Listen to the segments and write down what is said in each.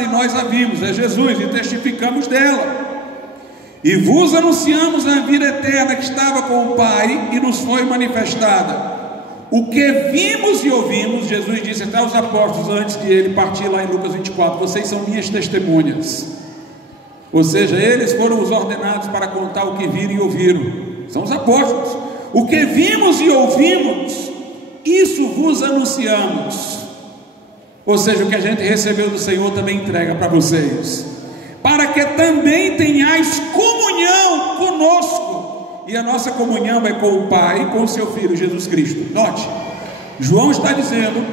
manifestada e nós a vimos, é Jesus, e testificamos dela. E vos anunciamos a vida eterna que estava com o Pai e nos foi manifestada. O que vimos e ouvimos, Jesus disse até aos apóstolos antes de ele partir lá em Lucas 24: vocês são minhas testemunhas. Ou seja, eles foram os ordenados para contar o que viram e ouviram, são os apóstolos. O que vimos e ouvimos, isso vos anunciamos. Ou seja, o que a gente recebeu do Senhor também entrega para vocês, para que também tenhais comunhão conosco. E a nossa comunhão é com o Pai e com o seu Filho Jesus Cristo. Note, João está dizendo: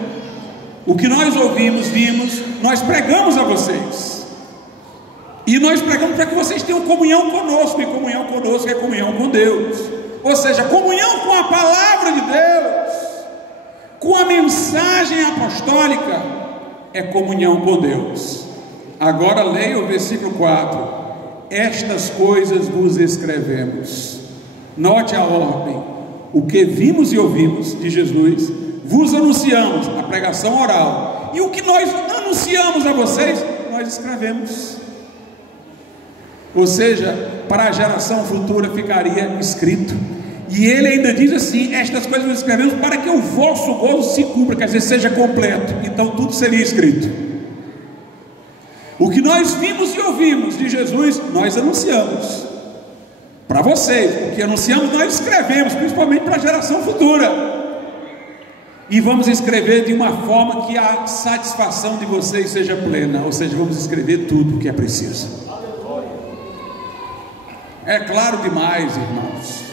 o que nós ouvimos, vimos, nós pregamos a vocês, e nós pregamos para que vocês tenham comunhão conosco, e comunhão conosco é comunhão com Deus. Ou seja, comunhão com a palavra de Deus, com a mensagem apostólica, é comunhão com Deus. Agora leia o versículo 4: estas coisas vos escrevemos. Note a ordem: o que vimos e ouvimos de Jesus, vos anunciamos, a pregação oral, e o que nós anunciamos a vocês, nós escrevemos. Ou seja, para a geração futura ficaria escrito. E ele ainda diz assim: estas coisas nós escrevemos para que o vosso gozo se cumpra, quer dizer, seja completo. Então tudo seria escrito. O que nós vimos e ouvimos de Jesus, nós anunciamos para vocês. O que anunciamos, nós escrevemos, principalmente para a geração futura. E vamos escrever de uma forma que a satisfação de vocês seja plena. Ou seja, vamos escrever tudo o que é preciso. É claro demais, irmãos.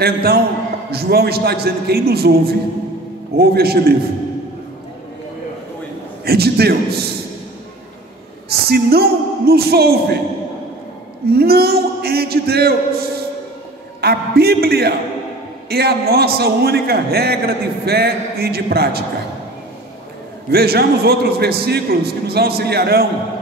Então, João está dizendo: quem nos ouve, ouve este livro, é de Deus. Se não nos ouve, não é de Deus. A Bíblia é a nossa única regra de fé e de prática. Vejamos outros versículos que nos auxiliarão.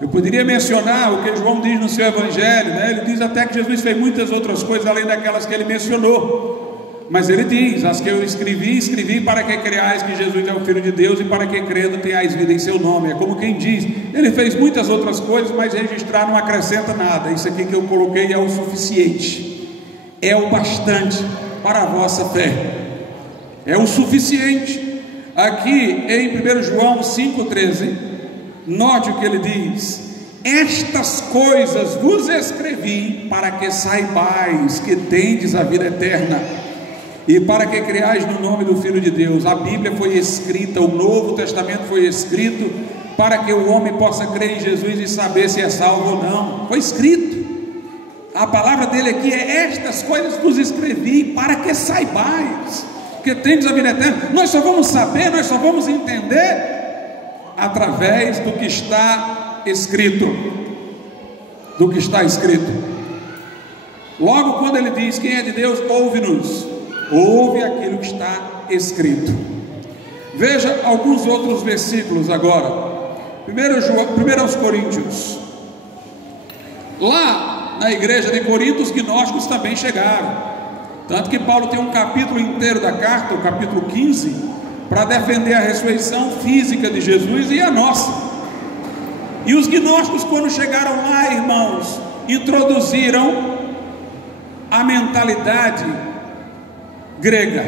Eu poderia mencionar o que João diz no seu Evangelho, né? Ele diz até que Jesus fez muitas outras coisas além daquelas que ele mencionou, mas ele diz: as que eu escrevi para que creais que Jesus é o Filho de Deus, e para que crendo tenhais vida em seu nome. É como quem diz: ele fez muitas outras coisas, mas registrar não acrescenta nada. Isso aqui que eu coloquei é o suficiente, é o bastante para a vossa fé, é o suficiente. Aqui em 1 João 5,13, note o que ele diz: estas coisas vos escrevi para que saibais que tendes a vida eterna, e para que creais no nome do Filho de Deus. A Bíblia foi escrita, o Novo Testamento foi escrito para que o homem possa crer em Jesus e saber se é salvo ou não. Foi escrito. A palavra dele aqui é: estas coisas vos escrevi para que saibais que tendes a vida eterna. Nós só vamos saber, nós só vamos entender através do que está escrito. Do que está escrito. Logo, quando ele diz: quem é de Deus, ouve-nos, ouve aquilo que está escrito. Veja alguns outros versículos agora. 1 Coríntios. Lá na igreja de Corinto, os gnósticos também chegaram. Tanto que Paulo tem um capítulo inteiro da carta, o capítulo 15, para defender a ressurreição física de Jesus e a nossa. E os gnósticos, quando chegaram lá, irmãos, introduziram a mentalidade grega.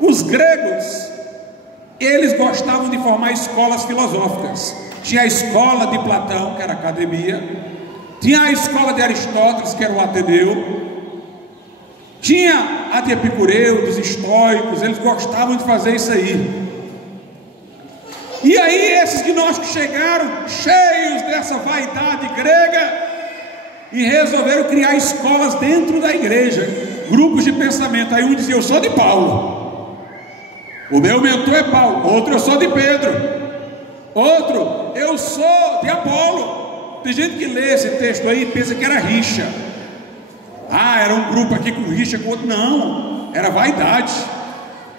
Os gregos, eles gostavam de formar escolas filosóficas. Tinha a escola de Platão, que era a academia, tinha a escola de Aristóteles, que era o Ateneu, tinha a de Epicureu, dos estoicos. Eles gostavam de fazer isso aí. E aí esses gnósticos chegaram cheios dessa vaidade grega e resolveram criar escolas dentro da igreja, grupos de pensamento. Aí um dizia: eu sou de Paulo, o meu mentor é Paulo. Outro: eu sou de Pedro. Outro: eu sou de Apolo. Tem gente que lê esse texto aí e pensa que era rixa. Era um grupo aqui com rixa com outro. Não, era vaidade.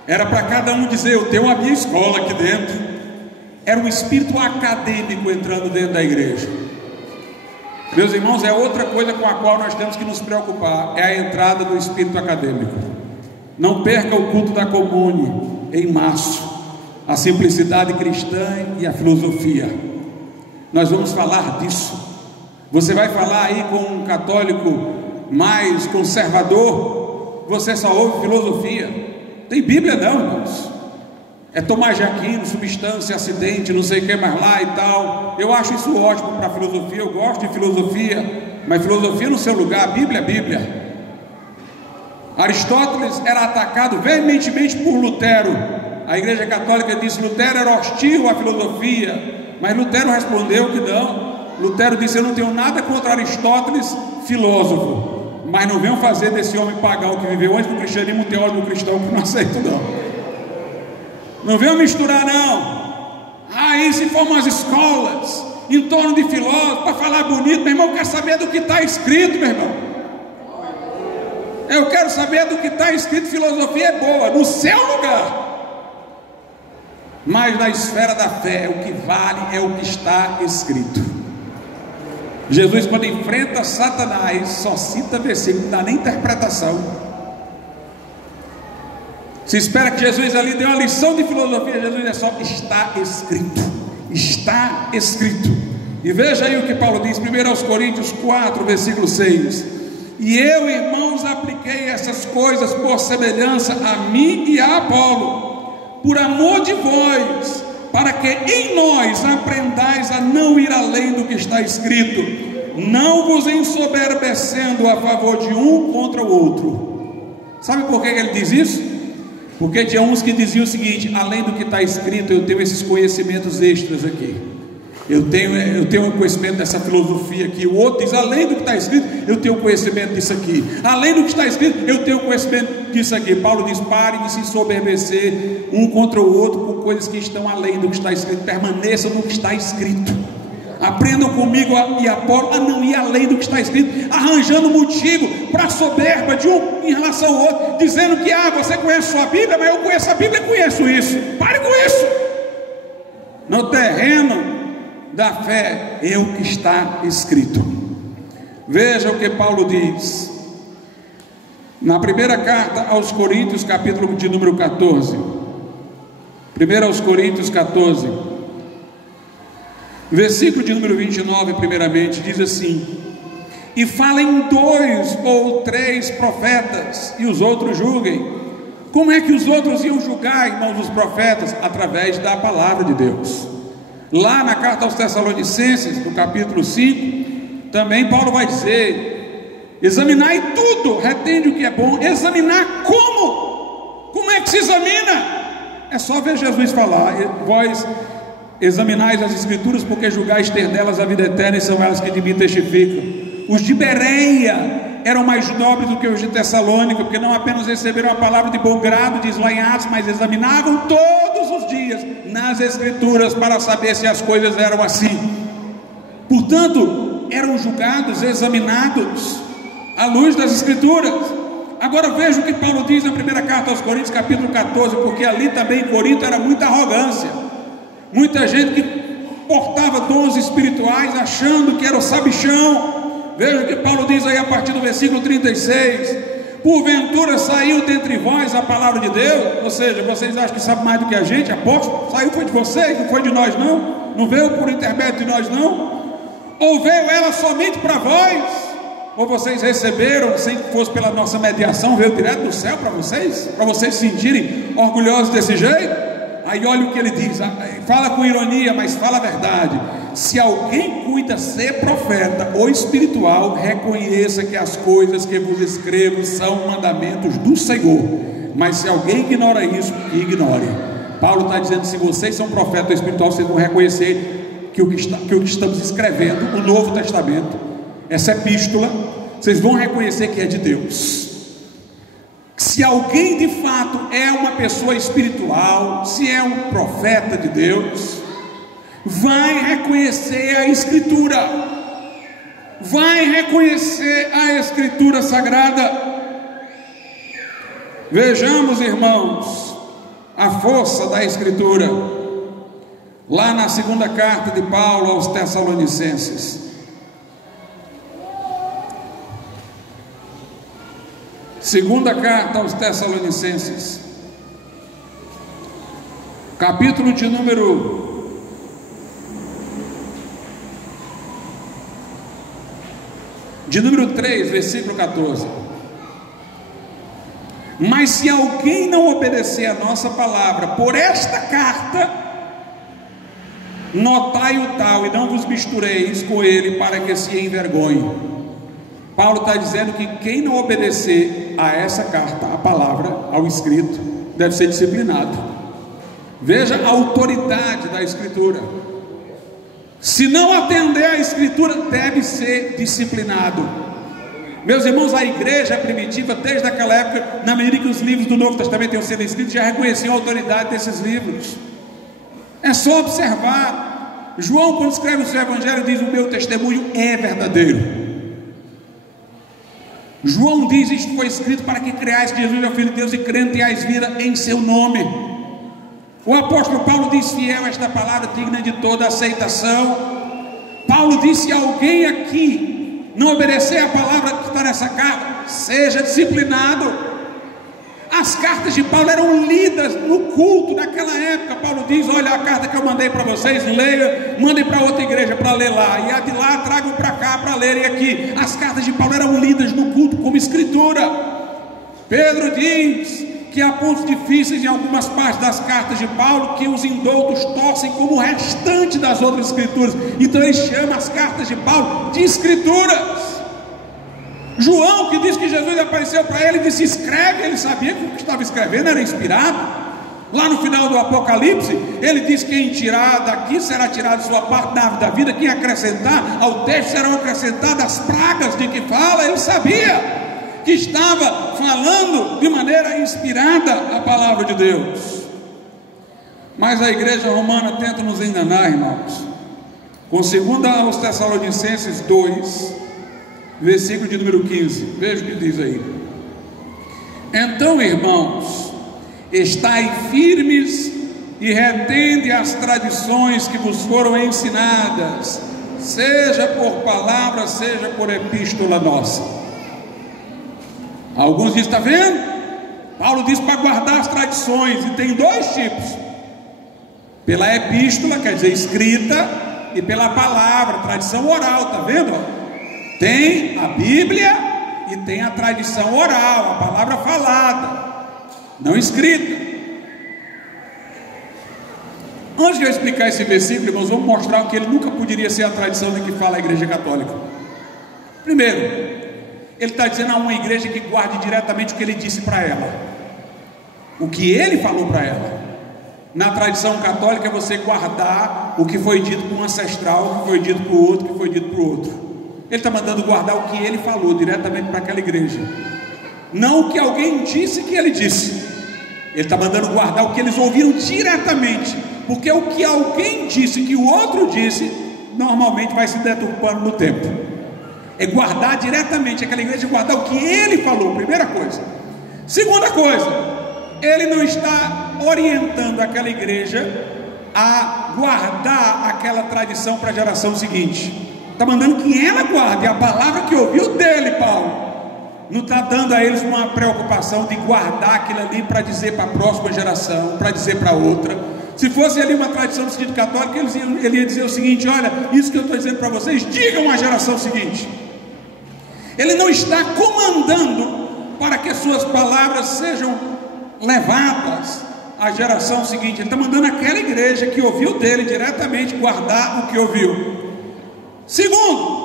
Era para cada um dizer: eu tenho a minha escola aqui dentro. Era um espírito acadêmico entrando dentro da igreja. Meus irmãos, é outra coisa com a qual nós temos que nos preocupar: é a entrada do espírito acadêmico. Não perca o culto da comune em março, a simplicidade cristã e a filosofia. nós vamos falar disso. Você vai falar aí com um católico mais conservador, você só ouve filosofia. Tem Bíblia não, irmãos. É Tomás de Aquino, substância, acidente, não sei o que mais lá e tal. Eu acho isso ótimo para filosofia, eu gosto de filosofia, mas filosofia no seu lugar, Bíblia é Bíblia. Aristóteles era atacado veementemente por Lutero. A Igreja Católica disse que Lutero era hostil à filosofia, mas Lutero respondeu que não. Lutero disse: eu não tenho nada contra Aristóteles, filósofo, mas não venham fazer desse homem pagão que viveu antes do cristianismo um teólogo cristão, que não aceito não. Não venham misturar não. Aí se formam as escolas em torno de filósofos para falar bonito. Meu irmão, eu quero saber do que está escrito, meu irmão. Eu quero saber do que está escrito. Filosofia é boa no seu lugar, mas na esfera da fé o que vale é o que está escrito. Jesus, quando enfrenta Satanás, só cita versículo, não dá nem interpretação. Se espera que Jesus ali dê uma lição de filosofia. Jesus é só: está escrito, está escrito. E veja aí o que Paulo diz, 1 Coríntios 4, versículo 6: e eu, irmãos, apliquei essas coisas por semelhança a mim e a Apolo, por amor de vós, para que em nós aprendais a não ir além do que está escrito, não vos ensoberbecendo a favor de um contra o outro. Sabe por que ele diz isso? Porque tinha uns que diziam o seguinte: além do que está escrito, eu tenho esses conhecimentos extras aqui, eu tenho um conhecimento dessa filosofia aqui. O outro diz: além do que está escrito, eu tenho conhecimento disso aqui. Além do que está escrito, eu tenho conhecimento disso aqui. Paulo diz: parem de se ensoberbecer um contra o outro por coisas que estão além do que está escrito. Permaneçam no que está escrito. Aprendam comigo e Apolo a não ir além do que está escrito, arranjando motivo para a soberba de um em relação ao outro, dizendo que você conhece sua Bíblia, mas eu conheço a Bíblia e conheço isso. Pare com isso. No terreno da fé é o que está escrito. Veja o que Paulo diz na primeira carta aos Coríntios, capítulo de número 14. 1 aos Coríntios 14, versículo de número 29, primeiramente, diz assim: e falem 2 ou 3 profetas, e os outros julguem. Como é que os outros iam julgar, irmãos, os profetas? Através da palavra de Deus. Lá na carta aos Tessalonicenses, no capítulo 5, também Paulo vai dizer: examinai tudo, retende o que é bom. Examinar como? Como é que se examina? É só ver Jesus falar: vós examinais as escrituras, porque julgais ter nelas a vida eterna, e são elas que de mim testificam. Os de Bereia eram mais nobres do que os de Tessalônica, porque não apenas receberam a palavra de bom grado, diz lá em Atos, mas examinavam todos os dias nas escrituras para saber se as coisas eram assim. Portanto, eram julgados, examinados à luz das escrituras. Agora veja o que Paulo diz na primeira carta aos Coríntios, capítulo 14, porque ali também em Corinto era muita arrogância, muita gente que portava dons espirituais achando que era o sabichão. Veja o que Paulo diz aí a partir do versículo 36: porventura saiu dentre vós a palavra de Deus? Ou seja, vocês acham que sabem mais do que a gente? Apóstolo, saiu foi de vocês, não foi de nós não? Não veio por intermédio de nós não? Ou veio ela somente para vós? Ou vocês receberam sem que fosse pela nossa mediação? Veio direto do céu para vocês se sentirem orgulhosos desse jeito? Aí olha o que ele diz, fala com ironia, mas fala a verdade: se alguém cuida ser profeta ou espiritual, reconheça que as coisas que vos escrevo são mandamentos do Senhor. Mas se alguém ignora isso, ignore. Paulo está dizendo: se vocês são profeta ou espiritual, vocês vão reconhecer que o que estamos escrevendo, o Novo Testamento, essa epístola, vocês vão reconhecer que é de Deus. Se alguém de fato é uma pessoa espiritual, se é um profeta de Deus, vai reconhecer a Escritura, vai reconhecer a Escritura Sagrada. Vejamos, irmãos, a força da Escritura, lá na segunda carta de Paulo aos Tessalonicenses. Segunda carta aos Tessalonicenses, capítulo de número de número 3, versículo 14. Mas se alguém não obedecer a nossa palavra, por esta carta, notai o tal, e não vos mistureis com ele, para que se envergonhe. Paulo está dizendo que quem não obedecer a essa carta, a palavra, ao escrito, deve ser disciplinado. Veja a autoridade da escritura. Se não atender à escritura, deve ser disciplinado. Meus irmãos, a igreja primitiva, desde aquela época, na medida que os livros do Novo Testamento tenham sido escritos, já reconheciam a autoridade desses livros. É só observar. João, quando escreve o seu evangelho, diz: o meu testemunho é verdadeiro. João diz: isto foi escrito para que creais que Jesus é o Filho de Deus e crendo tenhais vida em seu nome. O apóstolo Paulo diz: fiel esta palavra, digna de toda aceitação. Paulo disse: se alguém aqui não obedecer a palavra que está nessa carta, seja disciplinado. As cartas de Paulo eram lidas no culto naquela época. Paulo diz: olha, a carta que eu mandei para vocês, leia, mandem para outra igreja para ler lá, e a de lá tragam para cá para lerem aqui. As cartas de Paulo eram lidas no culto como escritura. Pedro diz que há pontos difíceis em algumas partes das cartas de Paulo que os indoutos torcem como o restante das outras escrituras. Então ele chama as cartas de Paulo de escrituras. João, que diz que Jesus apareceu para ele e disse: escreve, ele sabia que o que estava escrevendo era inspirado. Lá no final do Apocalipse, ele diz: quem tirar daqui será tirado sua parte da árvore da vida, quem acrescentar ao texto serão acrescentadas as pragas de que fala. Ele sabia que estava falando de maneira inspirada a palavra de Deus. Mas a igreja romana tenta nos enganar, irmãos. Com 2 aos Tessalonicenses 2, versículo de número 15, veja o que diz aí: então, irmãos, estai firmes e retende as tradições que vos foram ensinadas, seja por palavra, seja por epístola nossa. Alguns dizem: está vendo? Paulo diz para guardar as tradições, e tem dois tipos: pela epístola, quer dizer escrita, e pela palavra, tradição oral. Está vendo? Tem a Bíblia e tem a tradição oral, a palavra falada, não escrita. Antes de eu explicar esse versículo, irmãos, vamos mostrar que ele nunca poderia ser a tradição de que fala a igreja católica. Primeiro, ele está dizendo a uma igreja que guarde diretamente o que ele disse para ela, o que ele falou para ela. Na tradição católica é você guardar o que foi dito por um ancestral, o que foi dito para o outro, o que foi dito para o outro. Ele está mandando guardar o que ele falou diretamente para aquela igreja, não o que alguém disse que ele disse. Ele está mandando guardar o que eles ouviram diretamente, porque o que alguém disse que o outro disse, normalmente vai se deturpando no tempo. É guardar diretamente, aquela igreja guardar o que ele falou, primeira coisa. Segunda coisa, ele não está orientando aquela igreja a guardar aquela tradição para a geração seguinte. Está mandando que ela guarde a palavra que ouviu dele, Paulo. Não está dando a eles uma preocupação de guardar aquilo ali para dizer para a próxima geração, para dizer para outra. Se fosse ali uma tradição do sentido católico, ele ia dizer o seguinte: olha, isso que eu estou dizendo para vocês, digam à geração seguinte. Ele não está comandando para que suas palavras sejam levadas à geração seguinte. Ele está mandando aquela igreja que ouviu dele diretamente guardar o que ouviu. Segundo,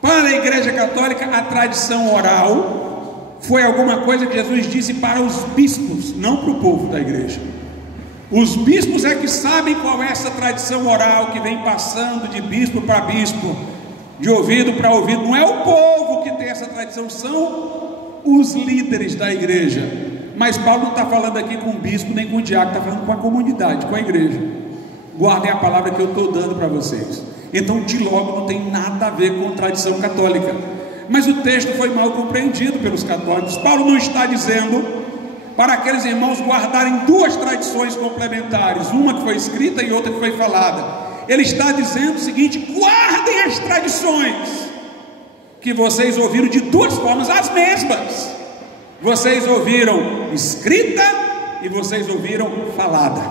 para a igreja católica, a tradição oral foi alguma coisa que Jesus disse para os bispos, não para o povo da igreja. Os bispos é que sabem qual é essa tradição oral que vem passando de bispo para bispo, de ouvido para ouvido. Não é o povo que tem essa tradição, são os líderes da igreja. Mas Paulo não está falando aqui com o bispo nem com o diácono, está falando com a comunidade, com a igreja. Guardem a palavra que eu estou dando para vocês. Então, de logo, não tem nada a ver com tradição católica. Mas o texto foi mal compreendido pelos católicos. Paulo não está dizendo para aqueles irmãos guardarem duas tradições complementares, uma que foi escrita e outra que foi falada. Ele está dizendo o seguinte: guardem as tradições que vocês ouviram de duas formas, as mesmas. Vocês ouviram escrita e vocês ouviram falada.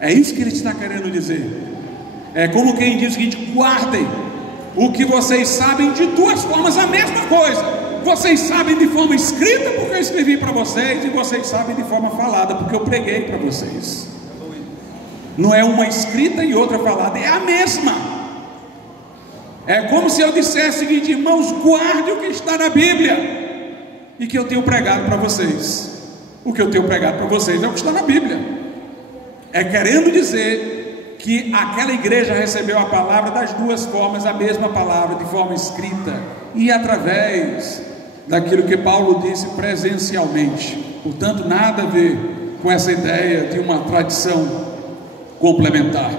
É isso que ele está querendo dizer. É como quem diz o seguinte: guardem, o que vocês sabem de duas formas, a mesma coisa. Vocês sabem de forma escrita, porque eu escrevi para vocês, e vocês sabem de forma falada, porque eu preguei para vocês. Não é uma escrita e outra falada, é a mesma. É como se eu dissesse o seguinte: irmãos, guarde o que está na Bíblia e que eu tenho pregado para vocês. O que eu tenho pregado para vocês é o que está na Bíblia. É querendo dizer que aquela igreja recebeu a palavra das duas formas, a mesma palavra, de forma escrita e através daquilo que Paulo disse presencialmente. Portanto, nada a ver com essa ideia de uma tradição complementar.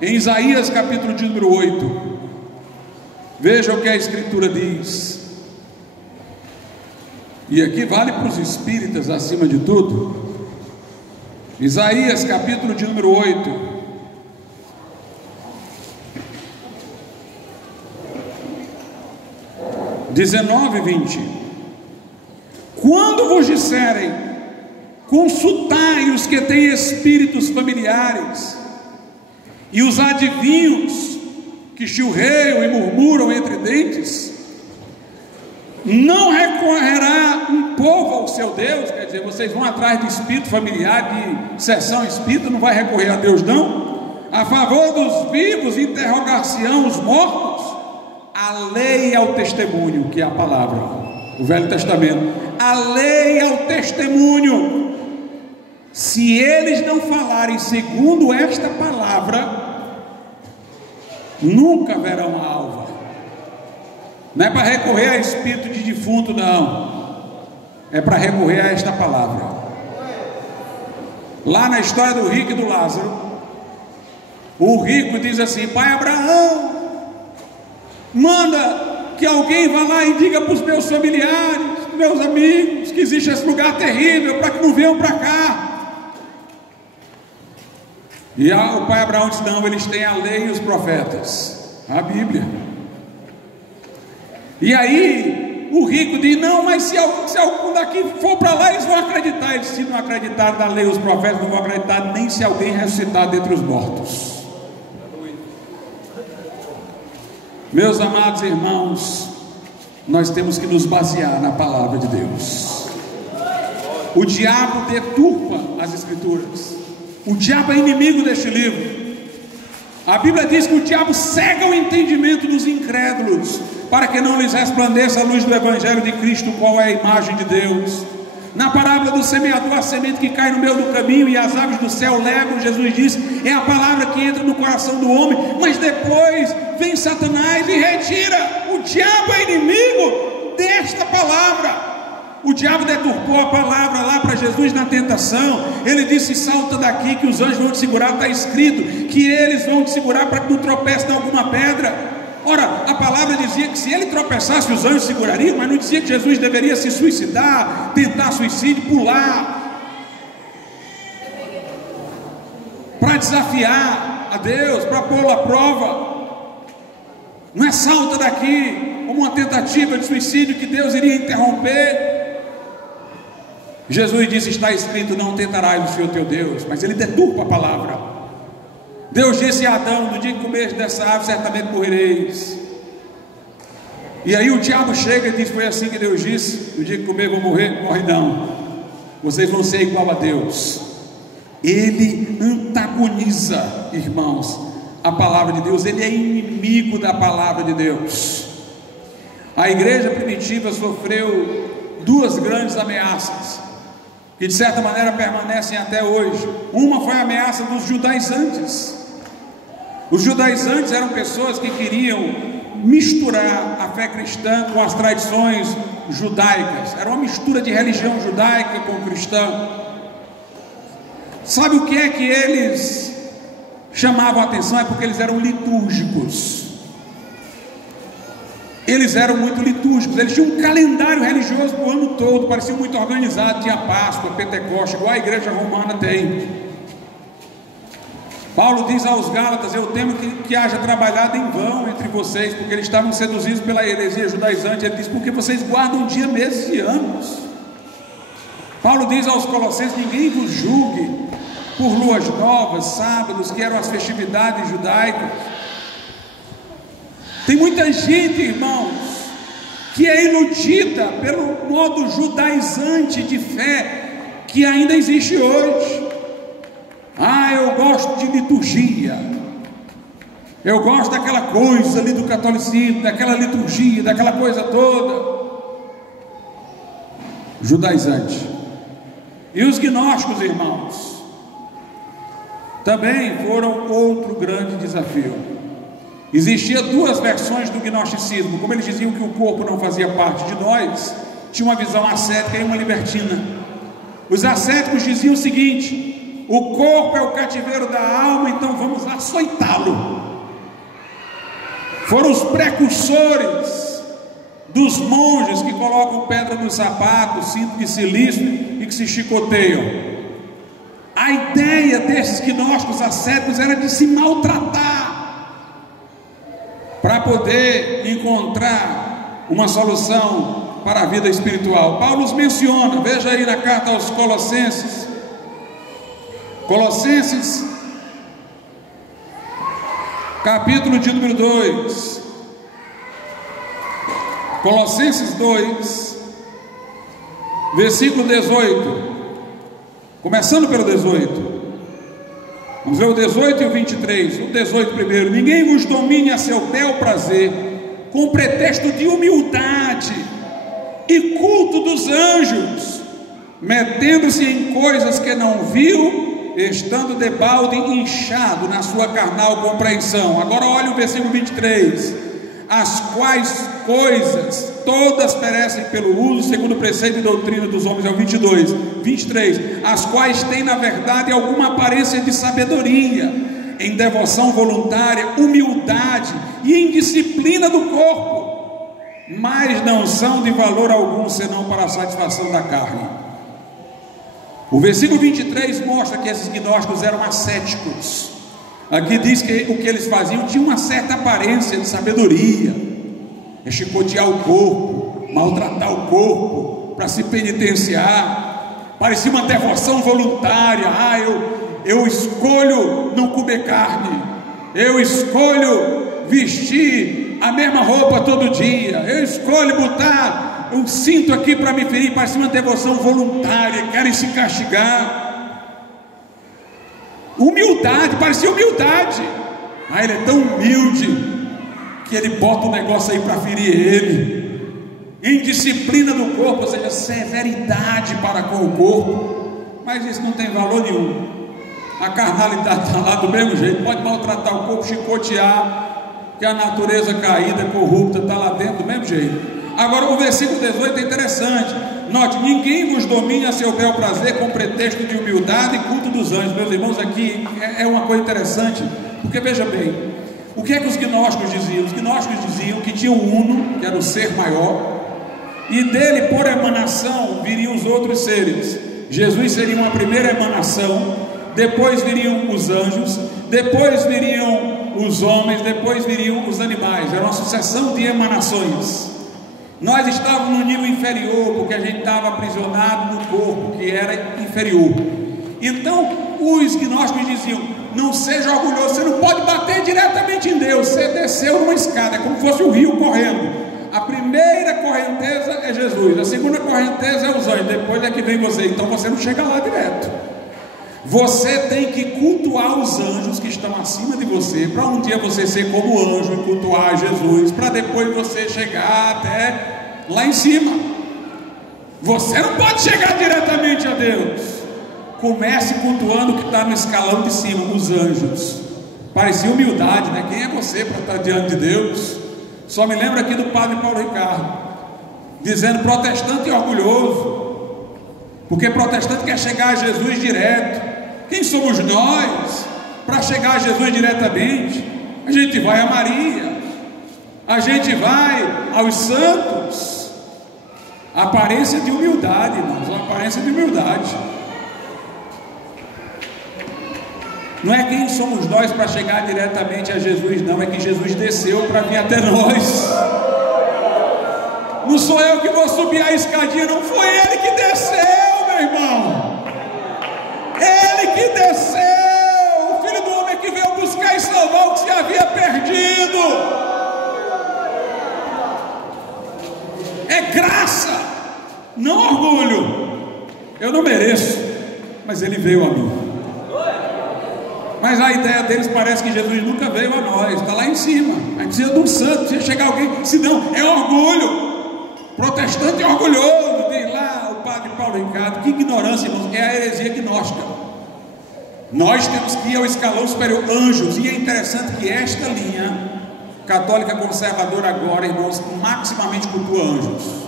Em Isaías capítulo de número 8, veja o que a Escritura diz. E aqui vale para os espíritas acima de tudo. Isaías capítulo de número 8, (19 e 20). Quando vos disserem: consultai os que têm espíritos familiares, e os adivinhos que chilreiam e murmuram entre dentes, não recorrerá um povo ao seu Deus? Quer dizer, vocês vão atrás de espírito familiar, de sessão espírita, não vai recorrer a Deus não? A favor dos vivos interrogar-se-ão os mortos? A lei é o testemunho, que é a palavra, o Velho Testamento. A lei é o testemunho. Se eles não falarem segundo esta palavra, nunca verão a alva. Não é para recorrer a espírito de defunto, não. É para recorrer a esta palavra. Lá na história do rico e do Lázaro, o rico diz assim: pai Abraão, manda que alguém vá lá e diga para os meus familiares, meus amigos, que existe esse lugar terrível, para que não venham para cá. E o pai Abraão diz: não, eles têm a lei e os profetas, a Bíblia. E aí o rico diz: não, mas se algum daqui for para lá, eles vão acreditar. Eles, se não acreditar na lei e os profetas, não vão acreditar nem se alguém ressuscitar dentre os mortos. Meus amados irmãos, nós temos que nos basear na palavra de Deus. O diabo deturpa as Escrituras. O diabo é inimigo deste livro. A Bíblia diz que o diabo cega o entendimento dos incrédulos, para que não lhes resplandeça a luz do Evangelho de Cristo, qual é a imagem de Deus. Na parábola do semeador, a semente que cai no meio do caminho e as aves do céu levam, Jesus diz, é a palavra que entra no coração do homem, mas depois vem Satanás e retira. O diabo é inimigo desta palavra. O diabo deturpou a palavra lá para Jesus na tentação. Ele disse: salta daqui que os anjos vão te segurar. Está escrito que eles vão te segurar para que não tropece em alguma pedra. Ora, a palavra dizia que se ele tropeçasse, os anjos segurariam, mas não dizia que Jesus deveria se suicidar, tentar suicídio, pular, para desafiar a Deus, para pô-lo à prova. Não é salta daqui como uma tentativa de suicídio que Deus iria interromper. Jesus disse: está escrito, não tentarás o Senhor teu Deus. Mas ele deturpa a palavra. Deus disse a Adão: no dia que comeres dessa árvore, certamente morrereis. E aí o diabo chega e diz: foi assim que Deus disse, no dia que comer vou morrer. Morre não, vocês vão ser igual a Deus. Ele antagoniza, irmãos, a palavra de Deus. Ele é inimigo da palavra de Deus. A igreja primitiva sofreu duas grandes ameaças, que de certa maneira permanecem até hoje. Uma foi a ameaça dos judaizantes. Os judaizantes eram pessoas que queriam misturar a fé cristã com as tradições judaicas. Era uma mistura de religião judaica com cristã. Sabe o que é que eles chamavam a atenção? É porque eles eram litúrgicos. Eles eram muito litúrgicos, eles tinham um calendário religioso o ano todo, parecia muito organizado. Tinha Páscoa, Pentecoste, igual a igreja romana tem. Paulo diz aos Gálatas: eu temo que haja trabalhado em vão entre vocês, porque eles estavam seduzidos pela heresia judaizante. Ele diz: porque vocês guardam dia, meses e anos. Paulo diz aos Colossenses: ninguém vos julgue por luas novas, sábados, que eram as festividades judaicas. Tem muita gente, irmãos, que é iludida pelo modo judaizante de fé que ainda existe hoje. Eu gosto de liturgia, eu gosto daquela coisa ali do catolicismo, daquela liturgia, daquela coisa toda. Judaizante. E os gnósticos, irmãos, também foram outro grande desafio. Existia duas versões do gnosticismo. Como eles diziam que o corpo não fazia parte de nós, tinha uma visão ascética e uma libertina. Os ascéticos diziam o seguinte: o corpo é o cativeiro da alma, então vamos açoitá-lo. Foram os precursores dos monges que colocam pedra nos sapatos, cinto de silício e que se chicoteiam. A ideia desses gnósticos ascéticos era de se maltratar para poder encontrar uma solução para a vida espiritual. Paulo os menciona, veja aí na carta aos Colossenses, capítulo de número 2, Colossenses 2, versículo 18, começando pelo 18, vamos ver o 18 e o 23, o 18 primeiro: ninguém vos domine a seu bel prazer, com pretexto de humildade e culto dos anjos, metendo-se em coisas que não viu, estando debalde inchado na sua carnal compreensão. Agora olha o versículo 23: as quais coisas todas perecem pelo uso segundo o preceito e doutrina dos homens. É o 22, 23: as quais têm na verdade alguma aparência de sabedoria, em devoção voluntária, humildade e em disciplina do corpo, mas não são de valor algum senão para a satisfação da carne. O versículo 23 mostra que esses gnósticos eram ascéticos. Aqui diz que o que eles faziam tinha uma certa aparência de sabedoria, chicotear o corpo, maltratar o corpo para se penitenciar. Parecia uma devoção voluntária. Eu escolho não comer carne, eu escolho vestir a mesma roupa todo dia, eu escolho botar um cinto aqui para me ferir. Parecia uma devoção voluntária, querem se castigar. Humildade, parecia humildade. Ele é tão humilde que ele bota o negócio aí para ferir ele. Indisciplina do corpo, ou seja, severidade para com o corpo. Mas isso não tem valor nenhum. A carnalidade está lá do mesmo jeito. Pode maltratar o corpo, chicotear, que a natureza caída, corrupta, está lá dentro do mesmo jeito. Agora o versículo 18 é interessante. Note: ninguém vos domine a seu bel prazer com pretexto de humildade e culto dos anjos. Meus irmãos, aqui é uma coisa interessante, porque veja bem, o que é que os gnósticos diziam? Os gnósticos diziam que tinha o Uno, que era o ser maior, e dele por emanação viriam os outros seres. Jesus seria uma primeira emanação, depois viriam os anjos, depois viriam os homens, depois viriam os animais. Era uma sucessão de emanações. Nós estávamos no nível inferior, porque a gente estava aprisionado no corpo, que era inferior. Então os gnósticos diziam: não seja orgulhoso, você não pode bater diretamente em Deus. Você desceu numa escada, é como se fosse um rio correndo. A primeira correnteza é Jesus, a segunda correnteza é os anjos, depois é que vem você. Então você não chega lá direto. Você tem que cultuar os anjos que estão acima de você, para um dia você ser como anjo e cultuar Jesus, para depois você chegar até lá em cima. Você não pode chegar diretamente a Deus. Comece cultuando o que está no escalão de cima, os anjos. Parecia humildade, né? Quem é você para estar diante de Deus? Só me lembro aqui do padre Paulo Ricardo dizendo: protestante e orgulhoso, porque protestante quer chegar a Jesus direto. Quem somos nós para chegar a Jesus diretamente? A gente vai a Maria, a gente vai aos santos. Aparência de humildade, irmãos, uma aparência de humildade. Não é quem somos nós para chegar diretamente a Jesus, não, é que Jesus desceu para vir até nós. Não sou eu que vou subir a escadinha, não, foi Ele que desceu, meu irmão. Ele que desceu, o Filho do Homem que veio buscar e salvar o que se havia perdido. não mereço, mas Ele veio a mim. Mas a ideia deles parece que Jesus nunca veio a nós, está lá em cima. A gente precisa de um santo, precisa chegar alguém, senão é orgulho. Protestante é orgulhoso, diz lá o padre Paulo Ricardo. Que ignorância, irmãos, é a heresia gnóstica. Nós temos que ir ao escalão superior, anjos. E é interessante que esta linha católica conservadora agora, irmãos, maximamente cultua anjos.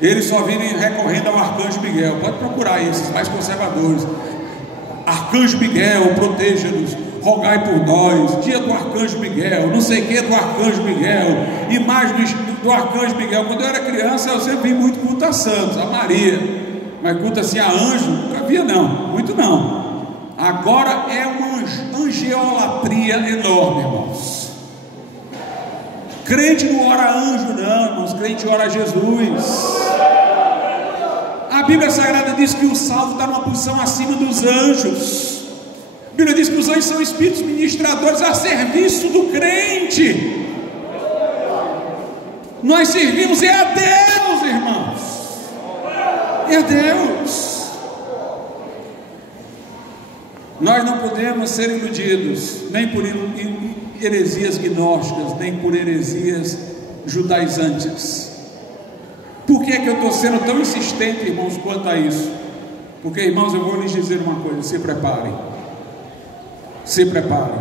Eles só vivem recorrendo ao arcanjo Miguel. Pode procurar esses mais conservadores. Arcanjo Miguel, proteja-nos, rogai por nós, dia do Arcanjo Miguel, não sei o que do Arcanjo Miguel, imagens do Arcanjo Miguel. Quando eu era criança, eu sempre vi muito culto a santos, a Maria, mas culto assim a anjo, nunca via não, muito não. Agora é uma angeolatria enorme, irmãos. Crente não ora anjo não, irmãos, crente ora Jesus. A Bíblia Sagrada diz que o salvo está numa posição acima dos anjos. A Bíblia diz que os anjos são espíritos ministradores a serviço do crente. Nós servimos a Deus, irmãos. É a Deus. Nós não podemos ser iludidos, nem por heresias gnósticas, nem por heresias judaizantes. Por que é que eu estou sendo tão insistente, irmãos, quanto a isso? Porque, irmãos, eu vou lhes dizer uma coisa: se preparem. Se preparem.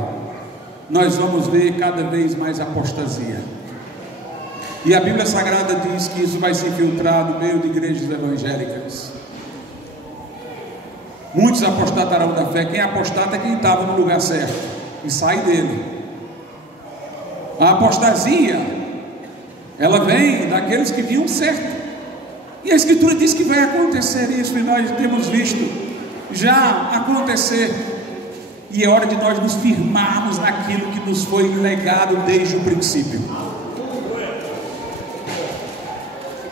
Nós vamos ver cada vez mais apostasia. E a Bíblia Sagrada diz que isso vai se infiltrar no meio de igrejas evangélicas. Muitos apostatarão da fé. Quem apostata é quem estava no lugar certo e sai dele. A apostasia, ela vem daqueles que vinham certo. E a Escritura diz que vai acontecer isso, e nós temos visto já acontecer. E é hora de nós nos firmarmos naquilo que nos foi legado desde o princípio.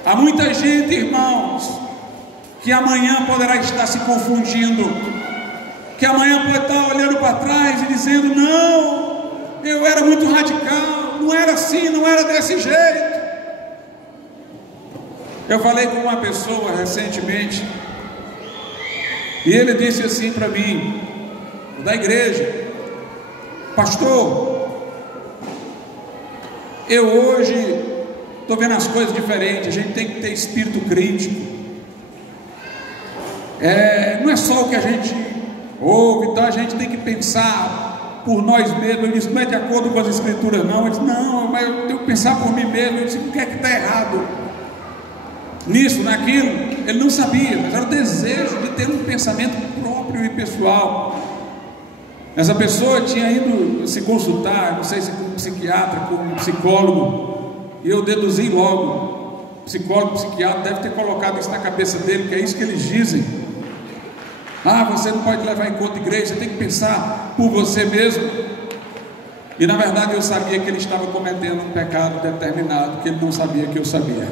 Há muita gente, irmãos, que amanhã poderá estar se confundindo, que amanhã pode estar olhando para trás e dizendo: não, eu era muito radical, não era assim, não era desse jeito. Eu falei com uma pessoa recentemente, e ele disse assim para mim, da igreja: pastor, eu hoje estou vendo as coisas diferentes, a gente tem que ter espírito crítico. Não é só o que a gente ouve, então a gente tem que pensar por nós mesmos. Eu disse: não é de acordo com as escrituras não. Ele disse: não, mas eu tenho que pensar por mim mesmo. Eu disse: o que é que está errado nisso, naquilo? Ele não sabia, mas era o desejo de ter um pensamento próprio e pessoal. Essa pessoa tinha ido se consultar, não sei se com um psiquiatra, com um psicólogo, e eu deduzi logo: psicólogo, psiquiatra deve ter colocado isso na cabeça dele, que é isso que eles dizem. Você não pode levar em conta a igreja, você tem que pensar por você mesmo. E na verdade eu sabia que ele estava cometendo um pecado determinado, que ele não sabia que eu sabia.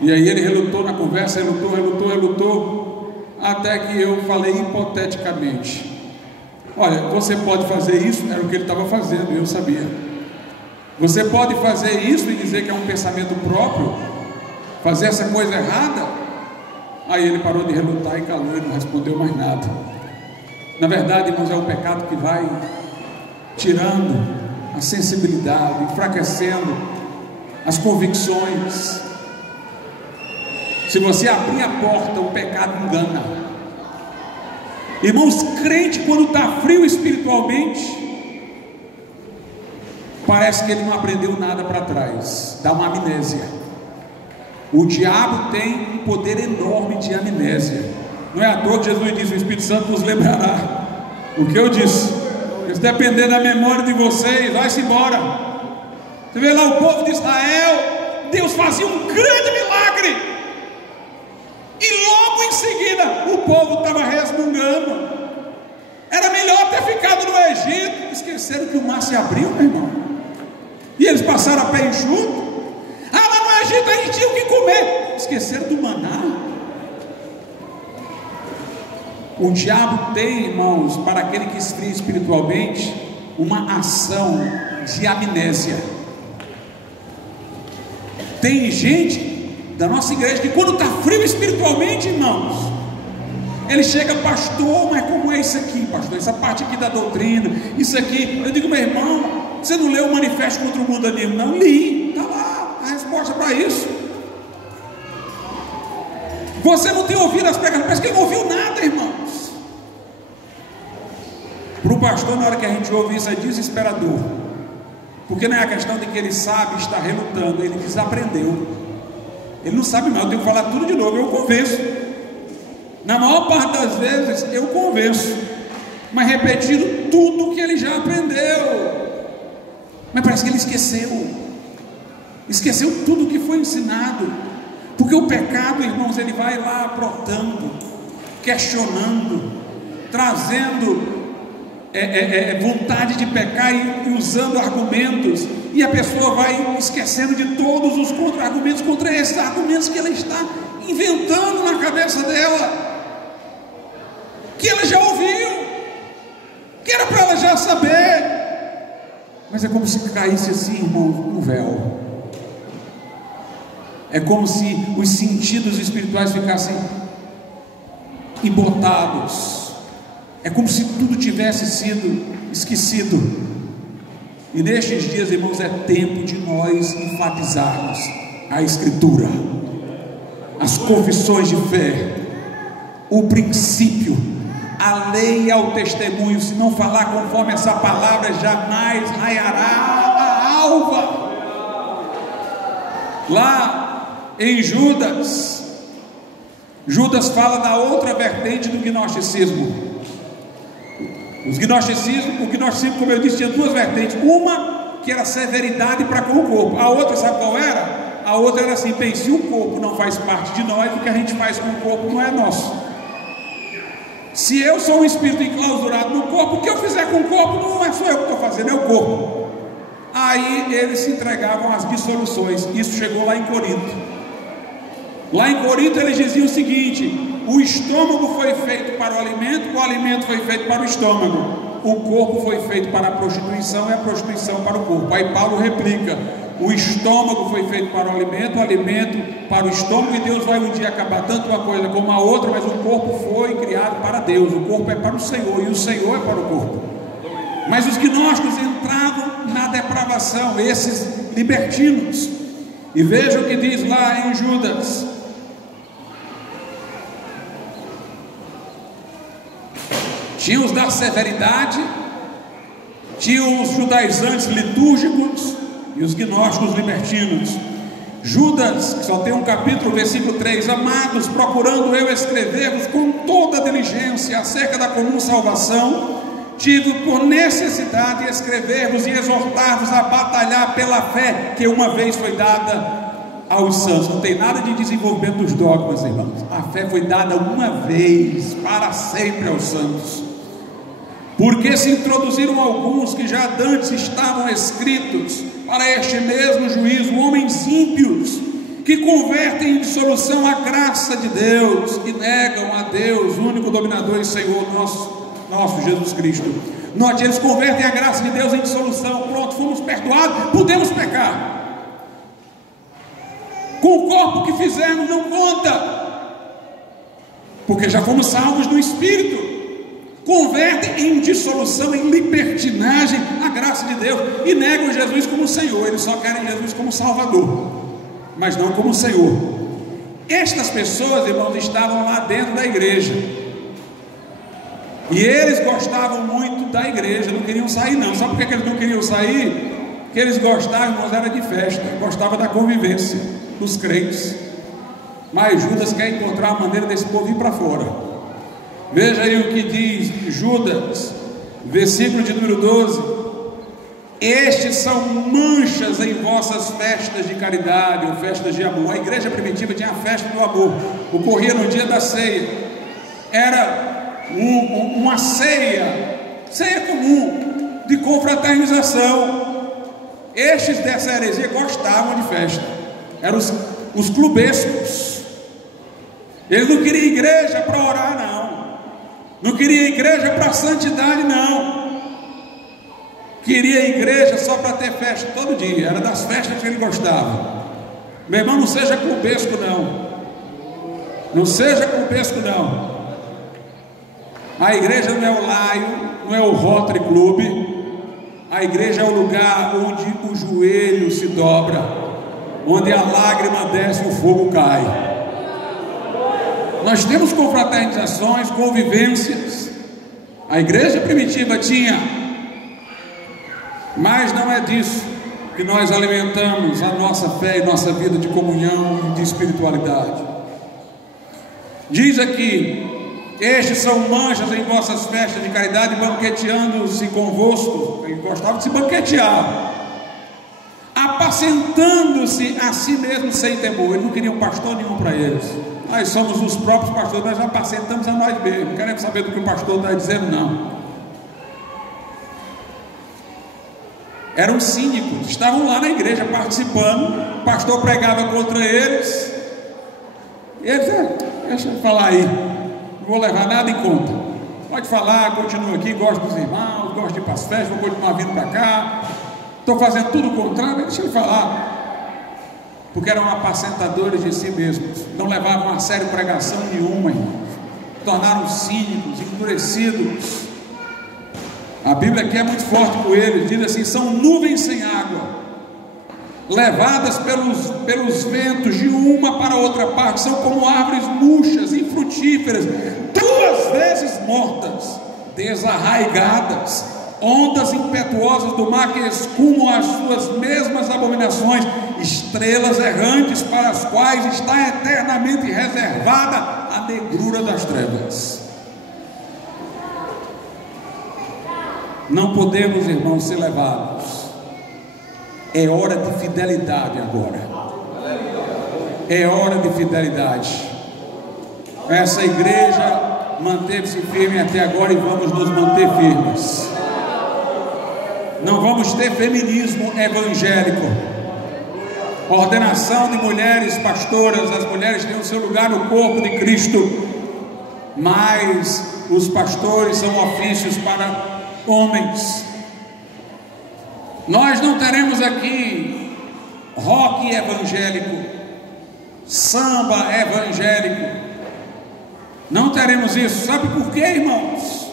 E aí ele relutou na conversa, relutou, até que eu falei hipoteticamente: olha, você pode fazer isso, era o que ele estava fazendo, eu sabia. Você pode fazer isso e dizer que é um pensamento próprio, fazer essa coisa errada. Aí ele parou de relutar e calou, e não respondeu mais nada. Na verdade, irmãos, é o pecado que vai tirando a sensibilidade, enfraquecendo as convicções. Se você abrir a porta, o pecado engana. Irmãos, crente quando está frio espiritualmente, parece que ele não aprendeu nada para trás, dá uma amnésia. O diabo tem um poder enorme de amnésia. Não é à toa que Jesus diz: o Espírito Santo nos lembrará o que eu disse. Se depender da memória de vocês, vai-se embora. Você vê lá o povo de Israel, Deus fazia um grande milagre, e logo em seguida o povo estava resmungando. Era melhor ter ficado no Egito. Esqueceram que o mar se abriu, meu irmão, e eles passaram a pé enxuto. Lá no Egito a gente tinha o que comer. Esqueceram do maná. O diabo tem, irmãos, para aquele que esfria espiritualmente, uma ação de amnésia. Tem gente da nossa igreja que quando está frio espiritualmente, irmãos, Ele chega, pastor, mas como é isso aqui, pastor? Essa parte aqui da doutrina, isso aqui. Eu digo, meu irmão, você não leu o Manifesto contra o Mundo Animo? Não li, está lá a resposta para isso. Você não tem ouvido as pregações, parece que ele não ouviu nada, irmãos. Para o pastor, na hora que a gente ouve isso, é desesperador, porque não é a questão de que ele sabe, está relutando, ele desaprendeu. Ele não sabe mais, eu tenho que falar tudo de novo, eu convenço. Na maior parte das vezes eu convenço, mas repetindo tudo que ele já aprendeu. Mas parece que ele esqueceu tudo que foi ensinado, porque o pecado, irmãos, ele vai lá brotando, questionando, trazendo vontade de pecar e usando argumentos, e a pessoa vai esquecendo de todos os contra-argumentos, contra esses argumentos que ela está inventando na cabeça dela, que ela já ouviu, que era para ela já saber, mas é como se caísse assim, irmão, um véu. É como se os sentidos espirituais ficassem embotados. É como se tudo tivesse sido esquecido. E nestes dias, irmãos, é tempo de nós enfatizarmos a Escritura, as confissões de fé, o princípio, a lei ao testemunho. Se não falar conforme essa palavra, jamais raiará a alva. Lá em Judas fala da outra vertente do gnosticismo. O gnosticismo, como eu disse, tinha duas vertentes. Uma que era severidade para com o corpo. A outra, sabe qual era? A outra era assim: bem, se o corpo não faz parte de nós, o que a gente faz com o corpo não é nosso. Se eu sou um espírito enclausurado no corpo, o que eu fizer com o corpo não é só eu que estou fazendo, é o corpo. Aí eles se entregavam às dissoluções. Isso chegou lá em Corinto. Lá em Corinto eles diziam o seguinte: o estômago foi feito para o alimento foi feito para o estômago, o corpo foi feito para a prostituição e a prostituição para o corpo. Aí Paulo replica: o estômago foi feito para o alimento para o estômago, e Deus vai um dia acabar tanto uma coisa como a outra, mas o corpo foi criado para Deus, o corpo é para o Senhor e o Senhor é para o corpo. Mas os gnósticos entravam na depravação, esses libertinos, e veja o que diz lá em Judas. Tinha os da severidade, tinha os judaizantes litúrgicos e os gnósticos libertinos. Judas, que só tem um capítulo, versículo 3: amados, procurando eu escrever-vos com toda diligência acerca da comum salvação, tive por necessidade escrever-vos e exortar-vos a batalhar pela fé que uma vez foi dada aos santos. Não tem nada de desenvolvimento dos dogmas, irmãos. A fé foi dada uma vez, para sempre aos santos. Porque se introduziram alguns que já dantes estavam escritos para este mesmo juízo, homens ímpios, que convertem em dissolução a graça de Deus, que negam a Deus, o único dominador e Senhor nosso Jesus Cristo. Note, eles convertem a graça de Deus em dissolução. Pronto, fomos perdoados, podemos pecar. Com o corpo que fizermos não conta, porque já fomos salvos no Espírito. Convertem em dissolução, em libertinagem a graça de Deus, e negam Jesus como Senhor. Eles só querem Jesus como Salvador, mas não como Senhor. Estas pessoas, irmãos, estavam lá dentro da igreja, e eles gostavam muito da igreja, não queriam sair não. Sabe por que eles não queriam sair? Porque eles gostavam, irmãos, era de festa, gostavam da convivência dos crentes. Mas Judas quer encontrar a maneira desse povo ir para fora. Veja aí o que diz Judas, versículo de número 12: estes são manchas em vossas festas de caridade ou festas de amor. A igreja primitiva tinha a festa do amor, ocorria no dia da ceia. Era uma ceia comum de confraternização. Estes dessa heresia gostavam de festa, eram os clubescos. Eles não queriam igreja para orar, não queria igreja para santidade, não. Queria igreja só para ter festa todo dia. Era das festas que ele gostava. Meu irmão, não seja clubesco, não. Não seja clubesco, não. A igreja não é o laio, não é o Rotary Club. A igreja é o lugar onde o joelho se dobra, onde a lágrima desce e o fogo cai. Nós temos confraternizações, convivências. A igreja primitiva tinha, mas não é disso que nós alimentamos a nossa fé e nossa vida de comunhão e de espiritualidade. Diz aqui: estes são manchas em vossas festas de caridade, banqueteando-se convosco. Ele gostava de se banquetear, apacentando-se a si mesmo sem temor. Eles não queriam pastor nenhum para eles. Nós somos os próprios pastores, nós apacentamos a nós mesmos. Não queremos saber do que o pastor está dizendo, não. Eram cínicos, estavam lá na igreja participando. O pastor pregava contra eles. Eles, deixa eu falar aí, não vou levar nada em conta. Pode falar, continuo aqui, gosto dos irmãos, gosto de ir para as festas, vou continuar vindo para cá. Estou fazendo tudo o contrário, deixa ele falar. Porque eram apacentadores de si mesmos, não levavam a sério pregação nenhuma, irmãos. Tornaram cínicos, endurecidos. A Bíblia aqui é muito forte com eles, diz assim: são nuvens sem água, levadas pelos ventos de uma para outra parte, são como árvores murchas, infrutíferas, 2 vezes mortas, desarraigadas, ondas impetuosas do mar que escumam as suas mesmas abominações, estrelas errantes para as quais está eternamente reservada a negrura das trevas. Não podemos, irmãos, ser levados. É hora de fidelidade agora. É hora de fidelidade. Essa igreja manteve-se firme até agora e vamos nos manter firmes. Não vamos ter feminismo evangélico. Ordenação de mulheres pastoras. As mulheres têm o seu lugar no corpo de Cristo, mas os pastores são ofícios para homens. Nós não teremos aqui rock evangélico, samba evangélico. Não teremos isso. Sabe por quê, irmãos?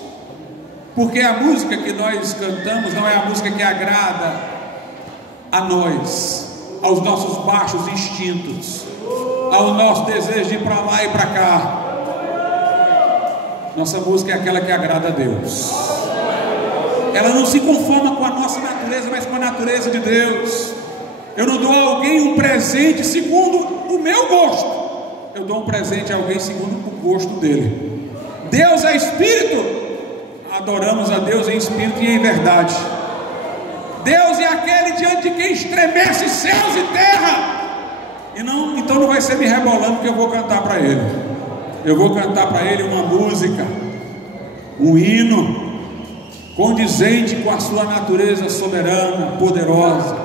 Porque a música que nós cantamos não é a música que agrada a nós, aos nossos baixos instintos, ao nosso desejo de ir para lá e para cá. Nossa música é aquela que agrada a Deus. Ela não se conforma com a nossa natureza, mas com a natureza de Deus. Eu não dou a alguém um presente segundo o meu gosto. Eu dou um presente a alguém segundo o gosto dele. Deus é Espírito. Adoramos a Deus em Espírito e em verdade. Deus é aquele diante de quem estremece céus e terra. Então não vai ser me rebolando que eu vou cantar para Ele. Eu vou cantar para Ele uma música, um hino condizente com a sua natureza soberana, poderosa,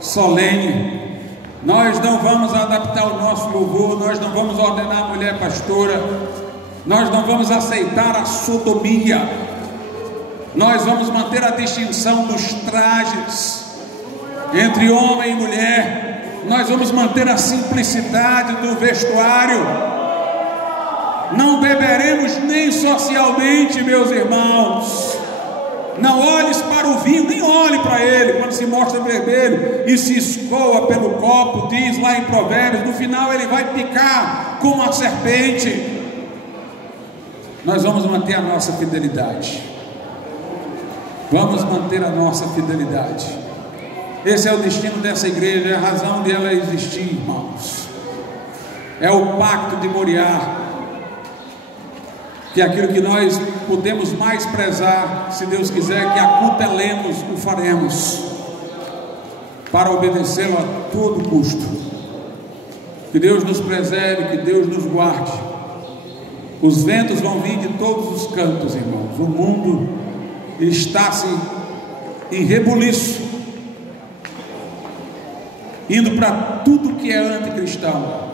solene. Nós não vamos adaptar o nosso louvor, nós não vamos ordenar a mulher pastora, nós não vamos aceitar a sodomia, nós vamos manter a distinção dos trajes entre homem e mulher, nós vamos manter a simplicidade do vestuário. Não beberemos nem socialmente, meus irmãos. Não olhes para o vinho, nem olhe para ele quando se mostra vermelho e se escoa pelo copo. Diz lá em Provérbios, no final ele vai picar como a serpente. Nós vamos manter a nossa fidelidade. Vamos manter a nossa fidelidade. Esse é o destino dessa igreja, é a razão de ela existir, irmãos. É o pacto de Moriá, que é aquilo que nós podemos mais prezar, se Deus quiser que acutelemos, o faremos, para obedecê-lo a todo custo. Que Deus nos preserve, que Deus nos guarde. Os ventos vão vir de todos os cantos, irmãos. O mundo está-se em rebuliço, indo para tudo que é anticristão.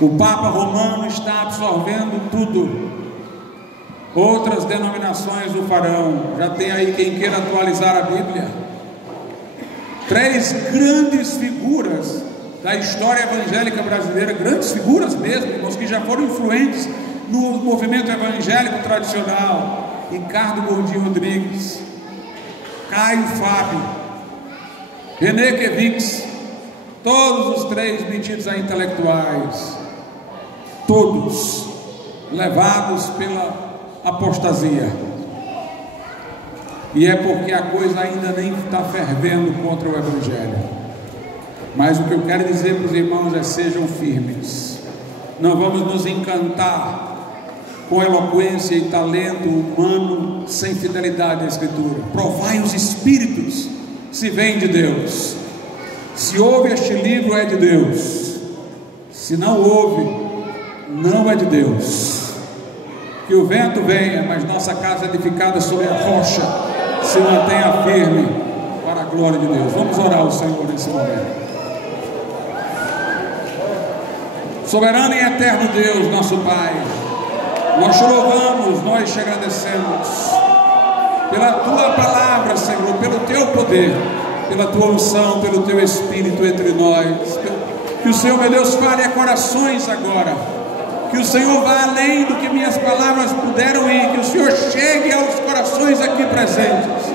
O Papa Romano está absorvendo tudo. Outras denominações o farão. Já tem aí quem queira atualizar a Bíblia. 3 grandes figuras da história evangélica brasileira, grandes figuras mesmo, irmãos, que já foram influentes no movimento evangélico tradicional, Ricardo Gordinho Rodrigues, Caio Fábio, René Kevix, todos os três metidos a intelectuais, todos levados pela apostasia. E é porque a coisa ainda nem está fervendo contra o Evangelho. Mas o que eu quero dizer para os irmãos é: sejam firmes. Não vamos nos encantar com eloquência e talento humano sem fidelidade à Escritura. Provai os Espíritos se vem de Deus. Se houve este livro, é de Deus. Se não houve, não é de Deus. Que o vento venha, mas nossa casa edificada sobre a rocha se mantenha firme para a glória de Deus. Vamos orar ao Senhor nesse momento. Soberano e eterno Deus, nosso Pai, nós te louvamos, nós te agradecemos pela tua palavra, Senhor, pelo teu poder, pela tua unção, pelo teu Espírito entre nós. Que o Senhor, meu Deus, fale a corações agora. Que o Senhor vá além do que minhas palavras puderam ir. Que o Senhor chegue aos corações aqui presentes.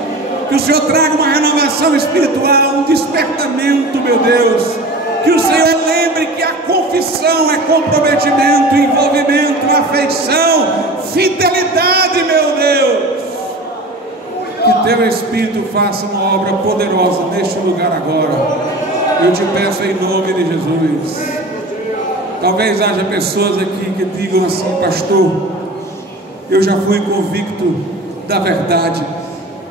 Que o Senhor traga uma renovação espiritual, um despertamento, meu Deus. Que o Senhor lembre que a confissão é comprometimento, envolvimento, afeição, fidelidade, meu Deus. Que teu Espírito faça uma obra poderosa neste lugar agora. Eu te peço em nome de Jesus. Talvez haja pessoas aqui que digam assim: pastor, eu já fui convicto da verdade,